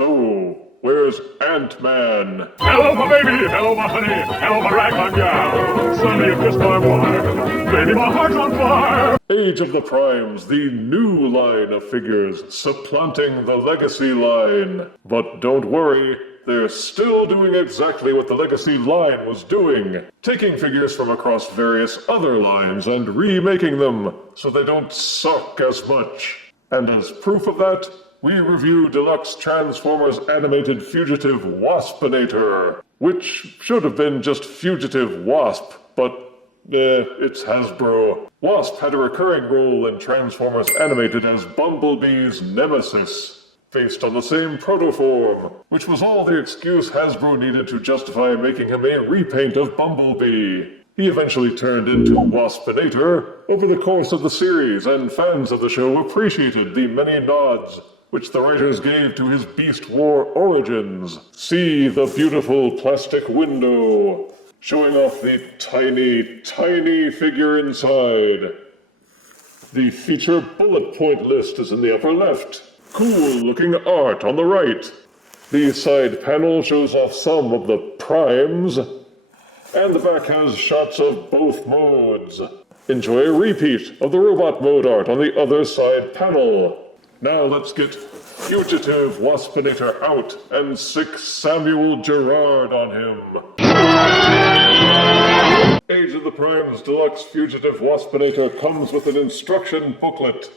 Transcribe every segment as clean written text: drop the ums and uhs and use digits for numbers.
So, where's Ant-Man? Hello, my baby! Hello, my honey! Hello, my ragtime gal! Sonny, you kissed my wife! Baby, my heart's on fire! Age of the Primes, the new line of figures, supplanting the Legacy line. But don't worry, they're still doing exactly what the Legacy line was doing, taking figures from across various other lines and remaking them so they don't suck as much. And as proof of that, we review Deluxe Transformers animated Fugitive Waspinator, which should have been just Fugitive Wasp, but it's Hasbro. Wasp had a recurring role in Transformers animated as Bumblebee's nemesis, based on the same protoform, which was all the excuse Hasbro needed to justify making him a repaint of Bumblebee. He eventually turned into Waspinator over the course of the series, and fans of the show appreciated the many nods which the writers gave to his Beast War origins. See the beautiful plastic window, showing off the tiny, tiny figure inside. The feature bullet point list is in the upper left. Cool looking art on the right. The side panel shows off some of the primes, and the back has shots of both modes. Enjoy a repeat of the robot mode art on the other side panel. Now let's get Fugitive Waspinator out and sick Samuel Gerard on him. Age of the Primes Deluxe Fugitive Waspinator comes with an instruction booklet,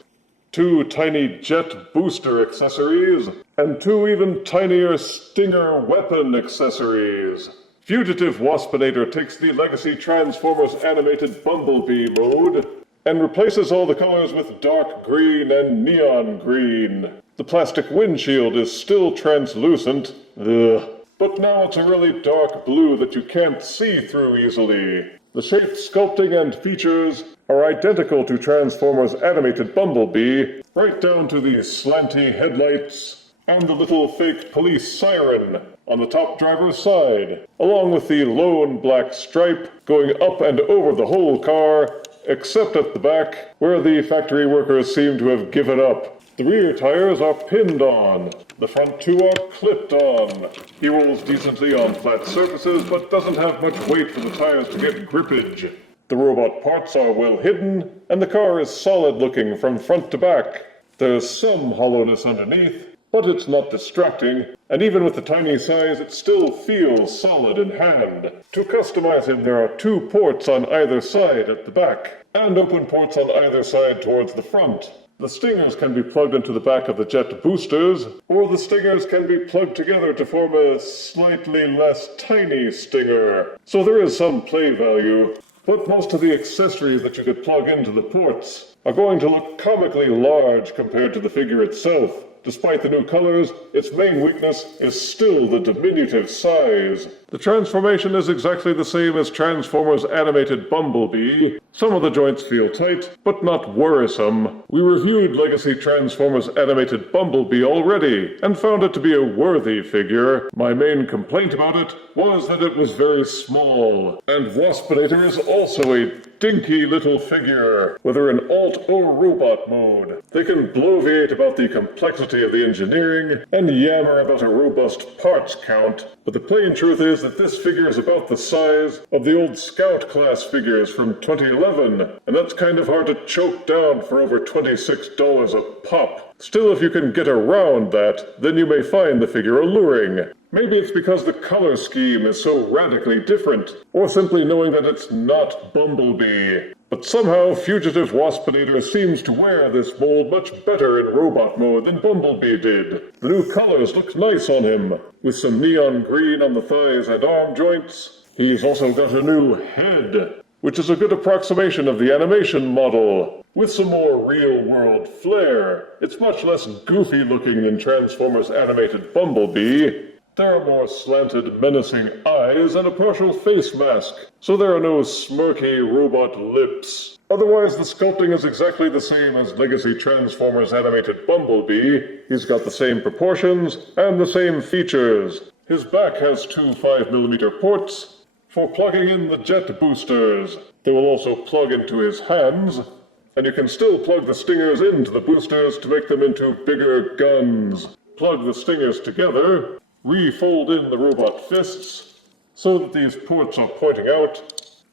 2 tiny jet booster accessories, and 2 even tinier Stinger weapon accessories. Fugitive Waspinator takes the Legacy Transformers animated Bumblebee mode and replaces all the colors with dark green and neon green. The plastic windshield is still translucent, but now it's a really dark blue that you can't see through easily. The shape, sculpting, and features are identical to Transformers animated Bumblebee, right down to the slanty headlights and the little fake police siren on the top driver's side, along with the lone black stripe going up and over the whole car, except at the back, where the factory workers seem to have given up. The rear tires are pinned on. The front 2 are clipped on. He rolls decently on flat surfaces, but doesn't have much weight for the tires to get grippage. The robot parts are well hidden, and the car is solid looking from front to back. There's some hollowness underneath, but it's not distracting, and even with the tiny size, it still feels solid in hand. To customize him, there are 2 ports on either side at the back, and open ports on either side towards the front. The stingers can be plugged into the back of the jet boosters, or the stingers can be plugged together to form a slightly less tiny stinger. So there is some play value, but most of the accessories that you could plug into the ports are going to look comically large compared to the figure itself. Despite the new colors, its main weakness is still the diminutive size. The transformation is exactly the same as Transformers animated Bumblebee. Some of the joints feel tight, but not worrisome. We reviewed Legacy Transformers animated Bumblebee already, and found it to be a worthy figure. My main complaint about it was that it was very small, and Waspinator is also a dinky little figure, whether in alt or robot mode. They can bloviate about the complexity of the engineering and yammer about a robust parts count, but the plain truth is that this figure is about the size of the old Scout class figures from 2011, and that's kind of hard to choke down for over $26 a pop. Still, if you can get around that, then you may find the figure alluring. Maybe it's because the color scheme is so radically different, or simply knowing that it's not Bumblebee. But somehow Fugitive Waspinator seems to wear this mold much better in robot mode than Bumblebee did. The new colors look nice on him, with some neon green on the thighs and arm joints. He's also got a new head, which is a good approximation of the animation model, with some more real-world flair. It's much less goofy looking than Transformers animated Bumblebee. There are more slanted, menacing eyes and a partial face mask, so there are no smirky robot lips. Otherwise, the sculpting is exactly the same as Legacy Transformers animated Bumblebee. He's got the same proportions and the same features. His back has 2 5mm ports for plugging in the jet boosters. They will also plug into his hands, and you can still plug the stingers into the boosters to make them into bigger guns. Plug the stingers together, refold in the robot fists so that these ports are pointing out.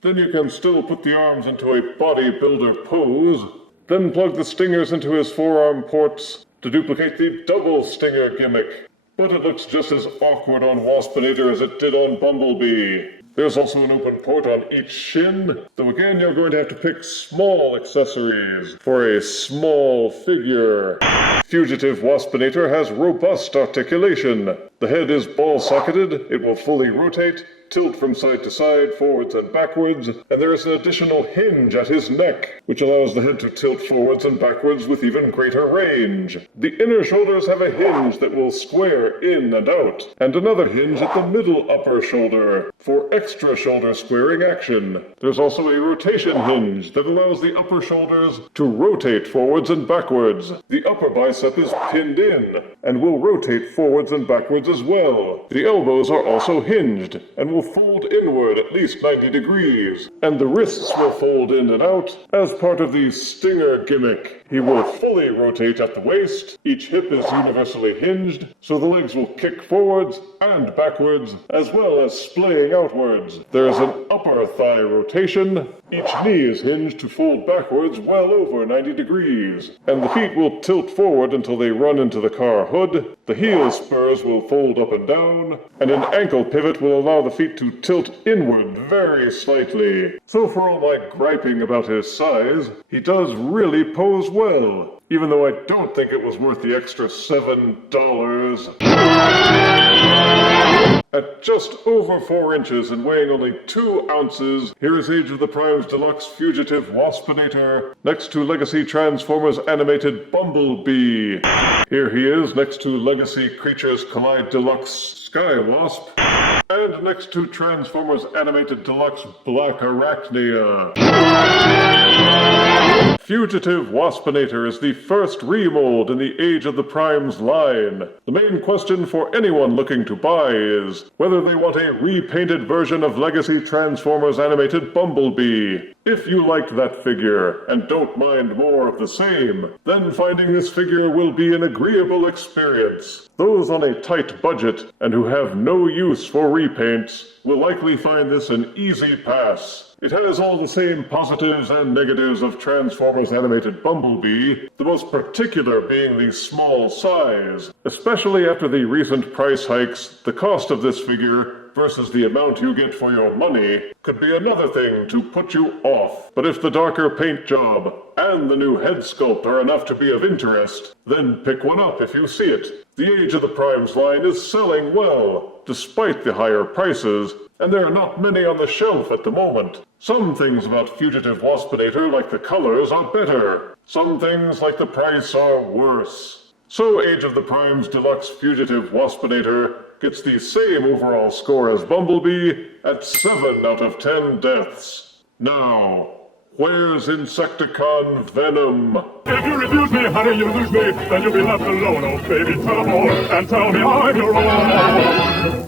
Then you can still put the arms into a bodybuilder pose. Then plug the stingers into his forearm ports to duplicate the double stinger gimmick. But it looks just as awkward on Waspinator as it did on Bumblebee. There's also an open port on each shin, though again you're going to have to pick small accessories for a small figure. Fugitive Waspinator has robust articulation. The head is ball-socketed, it will fully rotate, tilt from side to side, forwards and backwards, and there is an additional hinge at his neck, which allows the head to tilt forwards and backwards with even greater range. The inner shoulders have a hinge that will square in and out, and another hinge at the middle upper shoulder for extra shoulder squaring action. There's also a rotation hinge that allows the upper shoulders to rotate forwards and backwards. The upper bicep is pinned in, and will rotate forwards and backwards as well. The elbows are also hinged, and will fold inward at least 90 degrees, and the wrists will fold in and out as part of the stinger gimmick. He will fully rotate at the waist, each hip is universally hinged, so the legs will kick forwards and backwards, as well as splaying outwards. There is an upper thigh rotation, each knee is hinged to fold backwards well over 90 degrees, and the feet will tilt forward until they run into the car hood. The heel spurs will fold up and down, and an ankle pivot will allow the feet to tilt inward very slightly. So for all my griping about his size, he does really pose well, even though I don't think it was worth the extra $7. At just over 4 inches and weighing only 2 ounces, here is Age of the Prime's Deluxe Fugitive Waspinator next to Legacy Transformers Animated Bumblebee. Here he is next to Legacy Creatures Collide Deluxe Sky Wasp, and next to Transformers Animated Deluxe Black Arachnia. Fugitive Waspinator is the first remold in the Age of the Prime's line. The main question for anyone looking to buy is whether they want a repainted version of Legacy Transformers Animated Bumblebee. If you liked that figure and don't mind more of the same, then finding this figure will be an agreeable experience. Those on a tight budget and who have no use for repaints will likely find this an easy pass. It has all the same positives and negatives of Transformers Animated Bumblebee, the most particular being the small size. Especially after the recent price hikes, the cost of this figure versus the amount you get for your money could be another thing to put you off. But if the darker paint job and the new head sculpt are enough to be of interest, then pick one up if you see it. The Age of the Prime's line is selling well, despite the higher prices, and there are not many on the shelf at the moment. Some things about Fugitive Waspinator, like the colors, are better. Some things, like the price, are worse. So Age of the Prime's Deluxe Fugitive Waspinator gets the same overall score as Bumblebee at 7 out of 10 deaths. Now, where's Insecticon Venom? If you refuse me, honey, you lose me. Then you'll be left alone, oh baby. Tell them all and tell me I'm your own.